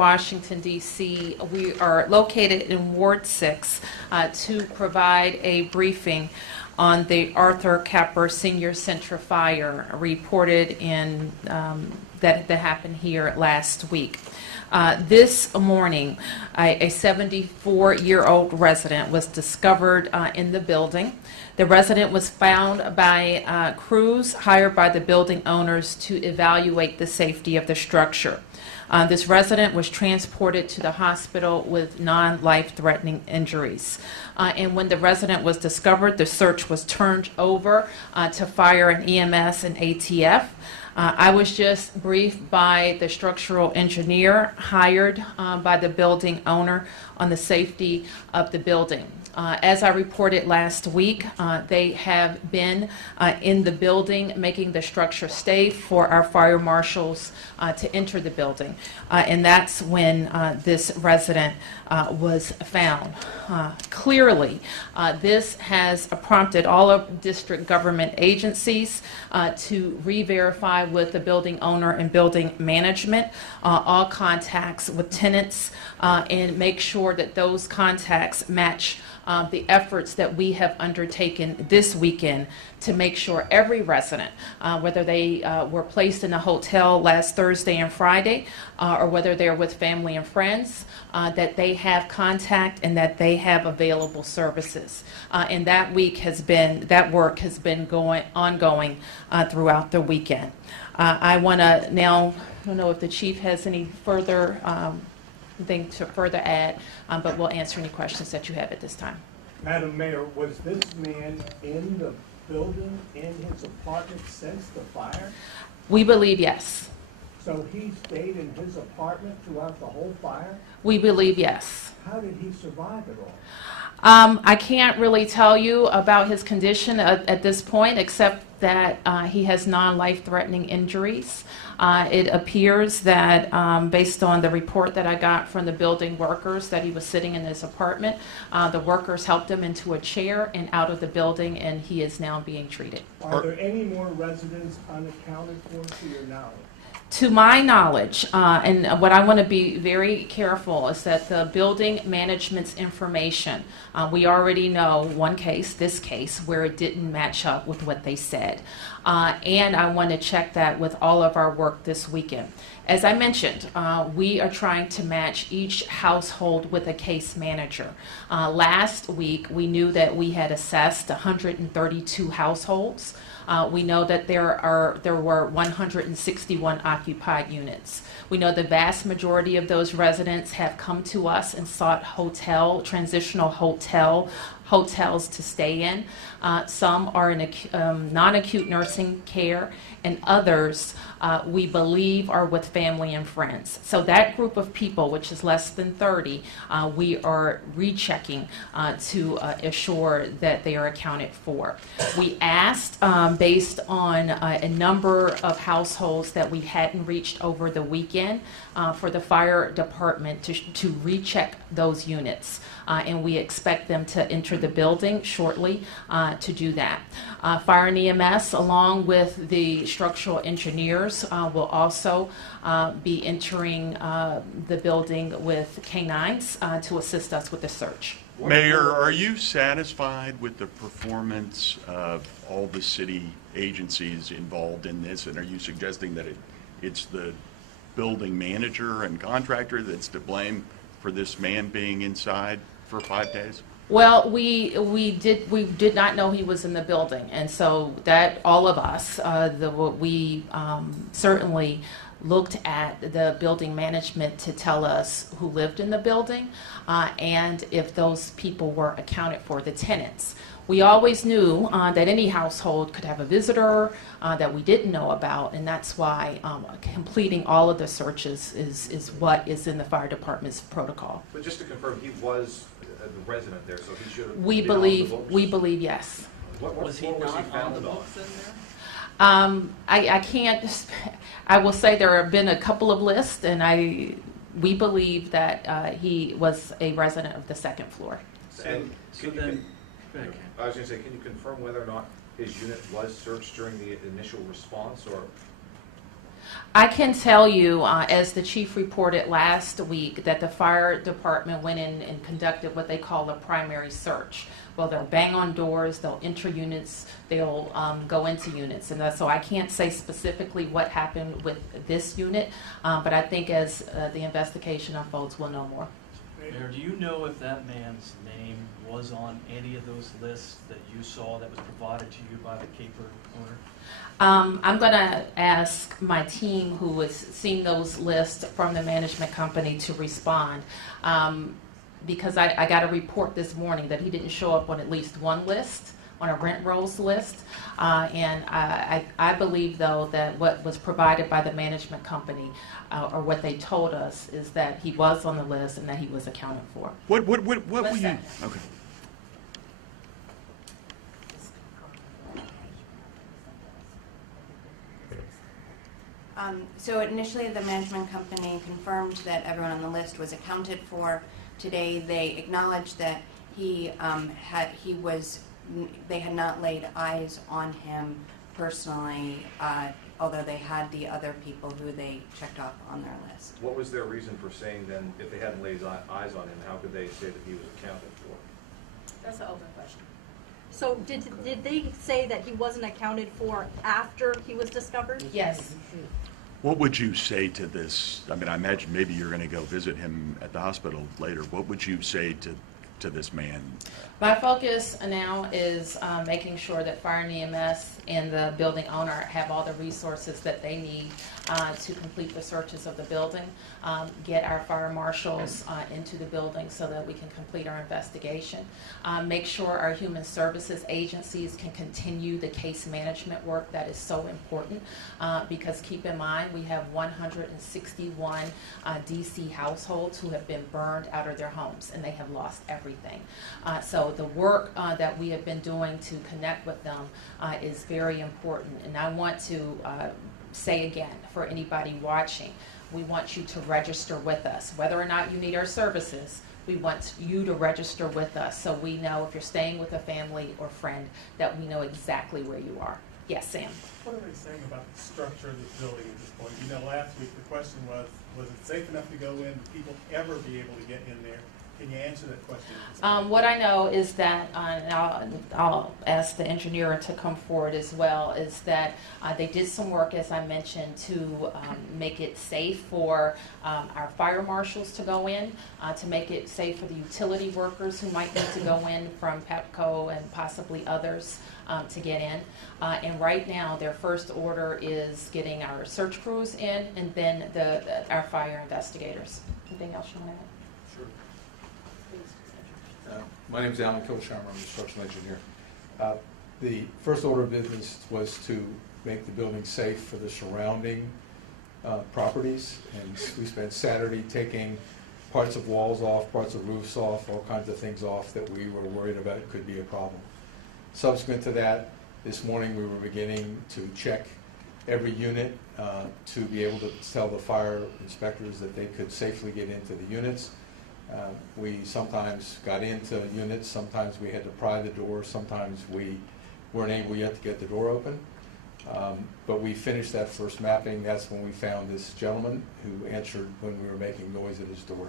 Washington, D.C. We are located in Ward 6 to provide a briefing on the Arthur Capper Senior Center fire reported in that happened here last week. This morning, a 74-year-old resident was discovered in the building. The resident was found by crews hired by the building owners to evaluate the safety of the structure. This resident was transported to the hospital with non-life-threatening injuries. And when the resident was discovered, the search was turned over to fire and EMS and ATF. I was just briefed by the structural engineer hired by the building owner on the safety of the building. As I reported last week, they have been in the building making the structure safe for our fire marshals to enter the building. And that's when this resident was found. Clearly, this has prompted all of district government agencies to re-verify with the building owner and building management all contacts with tenants and make sure that those contacts match the efforts that we have undertaken this weekend to make sure every resident, whether they were placed in a hotel last Thursday and Friday, or whether they're with family and friends, that they have contact and that they have available services. And that work has been ongoing throughout the weekend. I want to now, I don't know if the chief has any further thing to further add, but we'll answer any questions that you have at this time. Madam Mayor, was this man in the building, in his apartment since the fire? We believe yes. So he stayed in his apartment throughout the whole fire? We believe yes. How did he survive it all? I can't really tell you about his condition at this point, except that he has non-life-threatening injuries. It appears that, based on the report that I got from the building workers, that he was sitting in his apartment. The workers helped him into a chair and out of the building, and he is now being treated. Are there any more residents unaccounted for, to your knowledge? To my knowledge, and what I want to be very careful is that the building management's information, we already know one case, this case, where it didn't match up with what they said. And I want to check that with all of our work this weekend. As I mentioned, we are trying to match each household with a case manager. Last week, we knew that we had assessed 132 households. We know that there were 161 occupied units. We know the vast majority of those residents have come to us and sought transitional hotels to stay in. Some are in non-acute nursing care, and others we believe are with family and friends. So that group of people, which is less than 30, we are rechecking to assure that they are accounted for. We asked, based on a number of households that we hadn't reached over the weekend, for the fire department to recheck those units. And we expect them to enter the building shortly to do that. Fire and EMS, along with the structural engineers, will also be entering the building with canines to assist us with the search. Mayor, are you satisfied with the performance of all the city agencies involved in this? And are you suggesting that it's the building manager and contractor that's to blame for this man being inside for 5 days? Well, we did not know he was in the building, and so that all of us we certainly looked at the building management to tell us who lived in the building and if those people were accounted for, the tenants. We always knew that any household could have a visitor that we didn't know about, and that's why completing all of the searches is what is in the fire department's protocol. But just to confirm, he was the resident there, so he should have We been on the books? believe yes. What Was he floor not found on the on? books in there? I can't. I will say there have been a couple of lists, and we believe that he was a resident of the second floor. And So can you then, okay. I was going to say, can you confirm whether or not his unit was searched during the initial response, or? I can tell you, as the chief reported last week, that the fire department went in and conducted what they call a primary search. Well, they'll bang on doors, they'll enter units, they'll go into units. And so I can't say specifically what happened with this unit, but I think as the investigation unfolds, we'll know more. Mayor, do you know if that man's name was on any of those lists that you saw that was provided to you by the Caper owner? I'm going to ask my team who has seen those lists from the management company to respond, because I got a report this morning that he didn't show up on at least one list, on a rent rolls list, and I believe, though, that what was provided by the management company, or what they told us, is that he was on the list and that he was accounted for. What were you? Second. Okay. So initially, the management company confirmed that everyone on the list was accounted for. Today, they acknowledged that they had not laid eyes on him personally, although they had the other people who they checked off on their list. What was their reason for saying then, if they hadn't laid eyes on him, how could they say that he was accounted for? That's an open question. So did they say that he wasn't accounted for after he was discovered? Yes. What would you say to this? I mean, I imagine maybe you're going to go visit him at the hospital later. What would you say to this man? My focus now is making sure that Fire and EMS and the building owner have all the resources that they need to complete the searches of the building, get our fire marshals into the building so that we can complete our investigation, make sure our human services agencies can continue the case management work that is so important, because keep in mind we have 161 DC households who have been burned out of their homes and they have lost everything. So the work that we have been doing to connect with them is very important. And I want to say again, for anybody watching, we want you to register with us. Whether or not you need our services, we want you to register with us so we know if you're staying with a family or friend that we know exactly where you are. Yes, Sam? What are they saying about the structure of this building at this point? You know, last week the question was it safe enough to go in? Will people ever be able to get in there? Can you answer that question? What I know is that, and I'll ask the engineer to come forward as well, is that they did some work, as I mentioned, to make it safe for our fire marshals to go in, to make it safe for the utility workers who might need to go in from PEPCO and possibly others to get in. And right now, their first order is getting our search crews in and then our fire investigators. Anything else you want to add? My name is Alan Kilsharmer. I'm a structural engineer. The first order of business was to make the building safe for the surrounding properties, and we spent Saturday taking parts of walls off, parts of roofs off, all kinds of things off that we were worried about could be a problem. Subsequent to that, this morning we were beginning to check every unit to be able to tell the fire inspectors that they could safely get into the units. We sometimes got into units, sometimes we had to pry the door, sometimes we weren't able yet to get the door open. But we finished that first mapping. That's when we found this gentleman who answered when we were making noise at his door.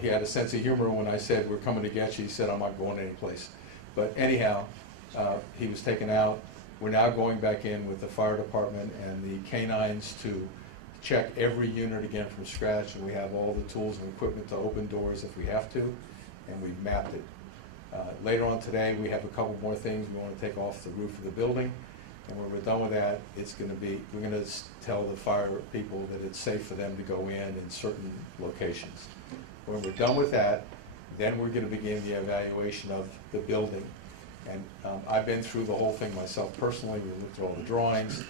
He had a sense of humor when I said, "We're coming to get you." He said, "I'm not going anyplace." But anyhow, he was taken out. We're now going back in with the fire department and the canines to check every unit again from scratch, and we have all the tools and equipment to open doors if we have to, and we've mapped it. Later on today, we have a couple more things we want to take off the roof of the building, and when we're done with that, we're going to tell the fire people that it's safe for them to go in certain locations. When we're done with that, then we're going to begin the evaluation of the building. And I've been through the whole thing myself personally. We looked at all the drawings.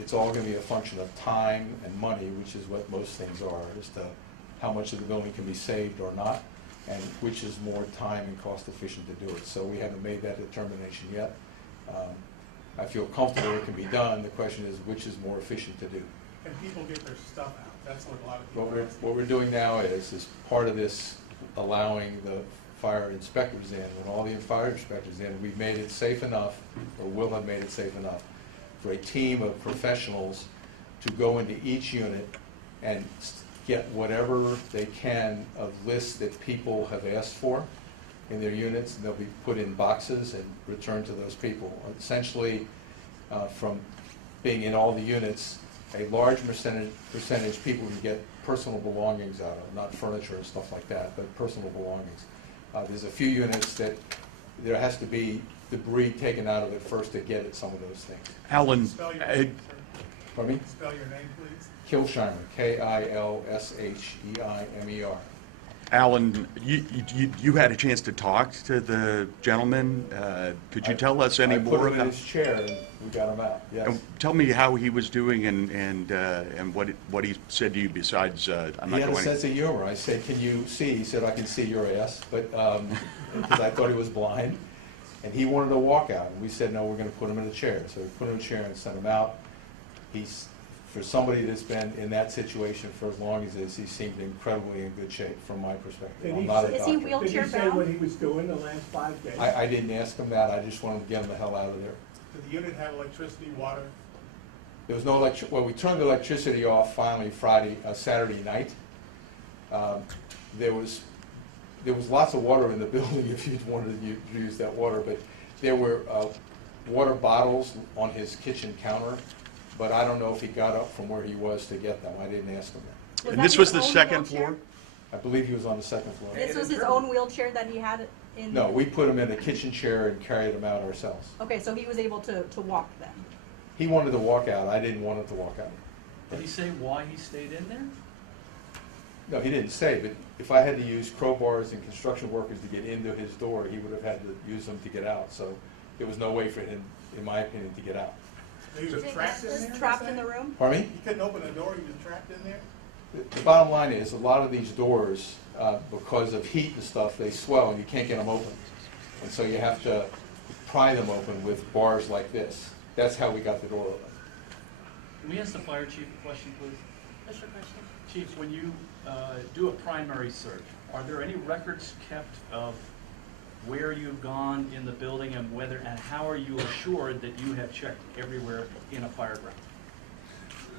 It's all going to be a function of time and money, which is what most things are, as to how much of the building can be saved or not, and which is more time and cost efficient to do it. So we haven't made that determination yet. I feel comfortable it can be done. The question is which is more efficient to do. Can people get their stuff out? That's what a lot of people What we're doing now is part of this allowing the fire inspectors in. When all the fire inspectors in, we've made it safe enough, or will have made it safe enough, for a team of professionals to go into each unit and get whatever they can of lists that people have asked for in their units, and they'll be put in boxes and returned to those people. Essentially, from being in all the units, a large percentage people can get personal belongings out of, not furniture and stuff like that, but personal belongings. There's a few units that there has to be debris taken out of it first to get at some of those things. Alan, Spell your name, sir. Pardon me? Spell your name, please. Kilsheimer, K-I-L-S-H-E-I-M-E-R. Alan, you had a chance to talk to the gentleman. Could you tell us any I more put him in about? his chair and we got him out, yes. Tell me how he was doing and what he said to you besides, I'm He not had a going. sense of humor. I said, "Can you see?" He said, "I can see your ass," but, because I thought he was blind. And he wanted to walk out, and we said, "No, we're gonna put him in a chair." So we put him in a chair and sent him out. For somebody that's been in that situation for as long as this, he seemed incredibly in good shape from my perspective. Did I'm he not a Is he doctor. wheelchair Did he say bound? what he was doing the last 5 days? I didn't ask him that. I just wanted to get him the hell out of there. Does the unit have electricity, water? There was no well, we turned the electricity off finally Saturday night. There was lots of water in the building if you wanted to use that water, but there were water bottles on his kitchen counter, but I don't know if he got up from where he was to get them. I didn't ask him that. And that this was his the own second wheelchair? floor? I believe he was on the second floor. This was his own wheelchair that he had in? No, we put him in a kitchen chair and carried him out ourselves. Okay, so he was able to walk then? He wanted to walk out. I didn't want him to walk out. Did he say why he stayed in there? No, he didn't say, but if I had to use crowbars and construction workers to get into his door, he would have had to use them to get out. So there was no way for him, in my opinion, to get out. He was trapped in there? Trapped you're in the saying? room? Pardon me? He couldn't open a door, he was trapped in there? The bottom line is, a lot of these doors, because of heat and stuff, they swell and you can't get them open. And so you have to pry them open with bars like this. That's how we got the door open. Can we ask the fire chief a question, please? What's your question? Chief, when you do a primary search, are there any records kept of where you've gone in the building and whether, and how are you assured that you have checked everywhere in a fire ground?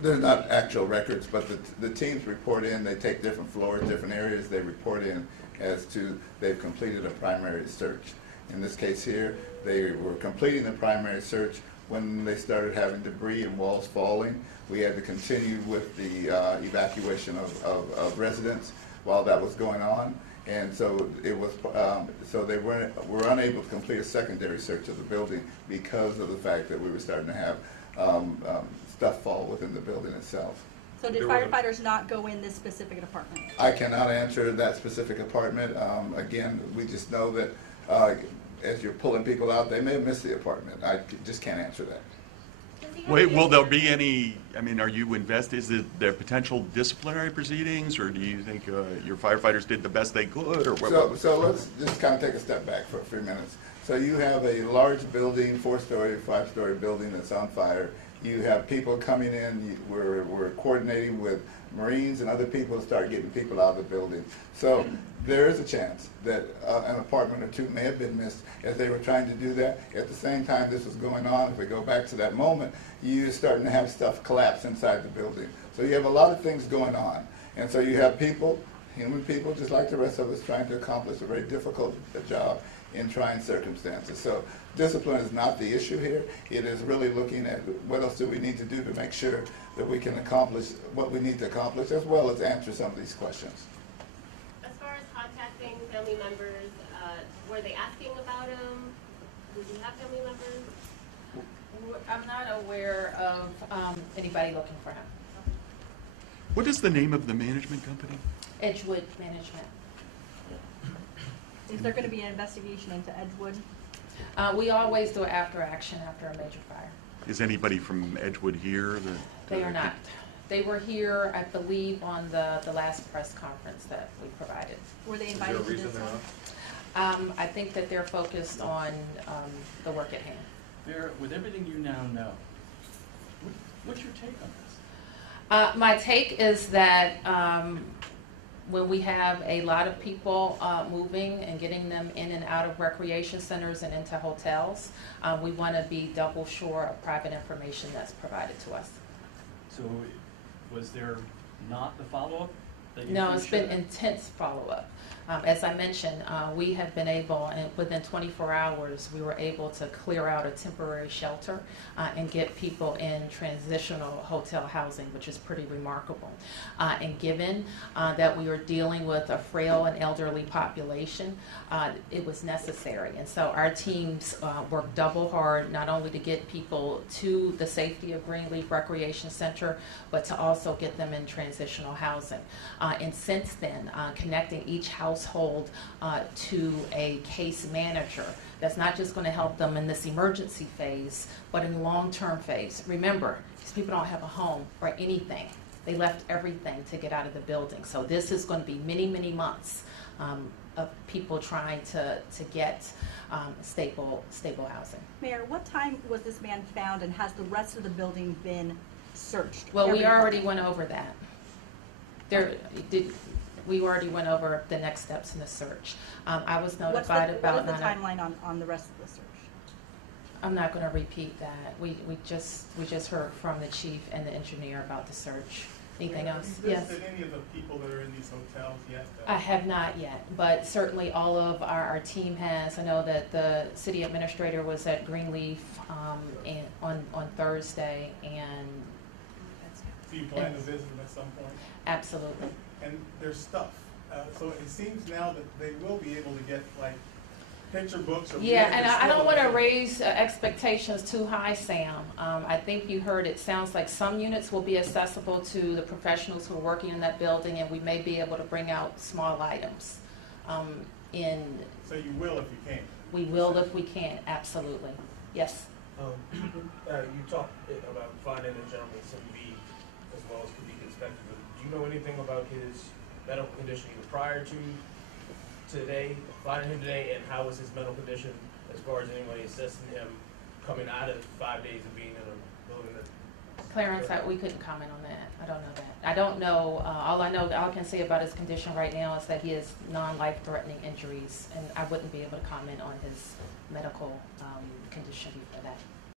They're not actual records, but the teams report in, they take different floors, different areas, they report in as to they've completed a primary search. In this case here, they were completing the primary search when they started having debris and walls falling. We had to continue with the evacuation of residents while that was going on. And so it was, so they were unable to complete a secondary search of the building because of the fact that we were starting to have stuff fall within the building itself. So did firefighters not go in this specific apartment? I cannot answer that specific apartment. Again, we just know that as you're pulling people out, they may have missed the apartment. I just can't answer that. Wait, will there be any, I mean, are you is there potential disciplinary proceedings, or do you think your firefighters did the best they could, or what? So let's just kind of take a step back for a few minutes. So you have a large building, 4-story, 5-story building that's on fire. You have people coming in, we're coordinating with Marines and other people to start getting people out of the building. So there is a chance that an apartment or two may have been missed as they were trying to do that. At the same time this was going on, if we go back to that moment, you're starting to have stuff collapse inside the building. So you have a lot of things going on. And so you have people, human people, just like the rest of us, trying to accomplish a very difficult job in trying circumstances. So discipline is not the issue here. It is really looking at what else do we need to do to make sure that we can accomplish what we need to accomplish, as well as answer some of these questions. As far as contacting family members, were they asking about him? Did you have family members? I'm not aware of anybody looking for him. What is the name of the management company? Edgewood Management. Is there going to be an investigation into Edgewood? We always do after action after a major fire. Is anybody from Edgewood here? They are not. They were here, I believe, on the last press conference that we provided. Were they invited to this one? I think that they're focused on the work at hand. Vera, with everything you now know, what's your take on this? My take is that when we have a lot of people moving and getting them in and out of recreation centers and into hotels, we want to be double sure of private information that's provided to us. So was there not the follow-up that you No, think it's been should- intense follow-up. As I mentioned, we have been able, and within 24 hours, we were able to clear out a temporary shelter and get people in transitional hotel housing, which is pretty remarkable. And given that we were dealing with a frail and elderly population, it was necessary. And so our teams worked double hard, not only to get people to the safety of Greenleaf Recreation Center, but to also get them in transitional housing. And since then, connecting each household to a case manager that's not just going to help them in this emergency phase, but in the long-term phase. Remember, these people don't have a home or anything. They left everything to get out of the building. So this is going to be many, many months of people trying to get stable housing. Mayor, what time was this man found, and has the rest of the building been searched? Well, we Everybody. already went over that. We already went over the next steps in the search. I was notified about. What is the timeline on the rest of the search? I'm not going to repeat that. We just heard from the chief and the engineer about the search. Anything else? Have you Yes. visited any of the people that are in these hotels yet? I have not yet, but certainly all of our team has. I know that the city administrator was at Greenleaf on Thursday, and So you plan to visit them at some point? absolutely. And their stuff. So it seems now that they will be able to get like picture books or. Yeah, and I don't want to still- raise expectations too high, Sam. I think you heard it sounds like some units will be accessible to the professionals who are working in that building, and we may be able to bring out small items. So you will if you can. We will if we can, absolutely. Yes. You talked about finding a gentleman some B as well as could be inspected. Do you know anything about his medical condition either prior to today, finding him today, and how was his mental condition as far as anybody assessing him coming out of 5 days of being in a building that? Clarence, we couldn't comment on that. I don't know that. I don't know, all I can say about his condition right now is that he has non-life-threatening injuries, and I wouldn't be able to comment on his medical condition before that.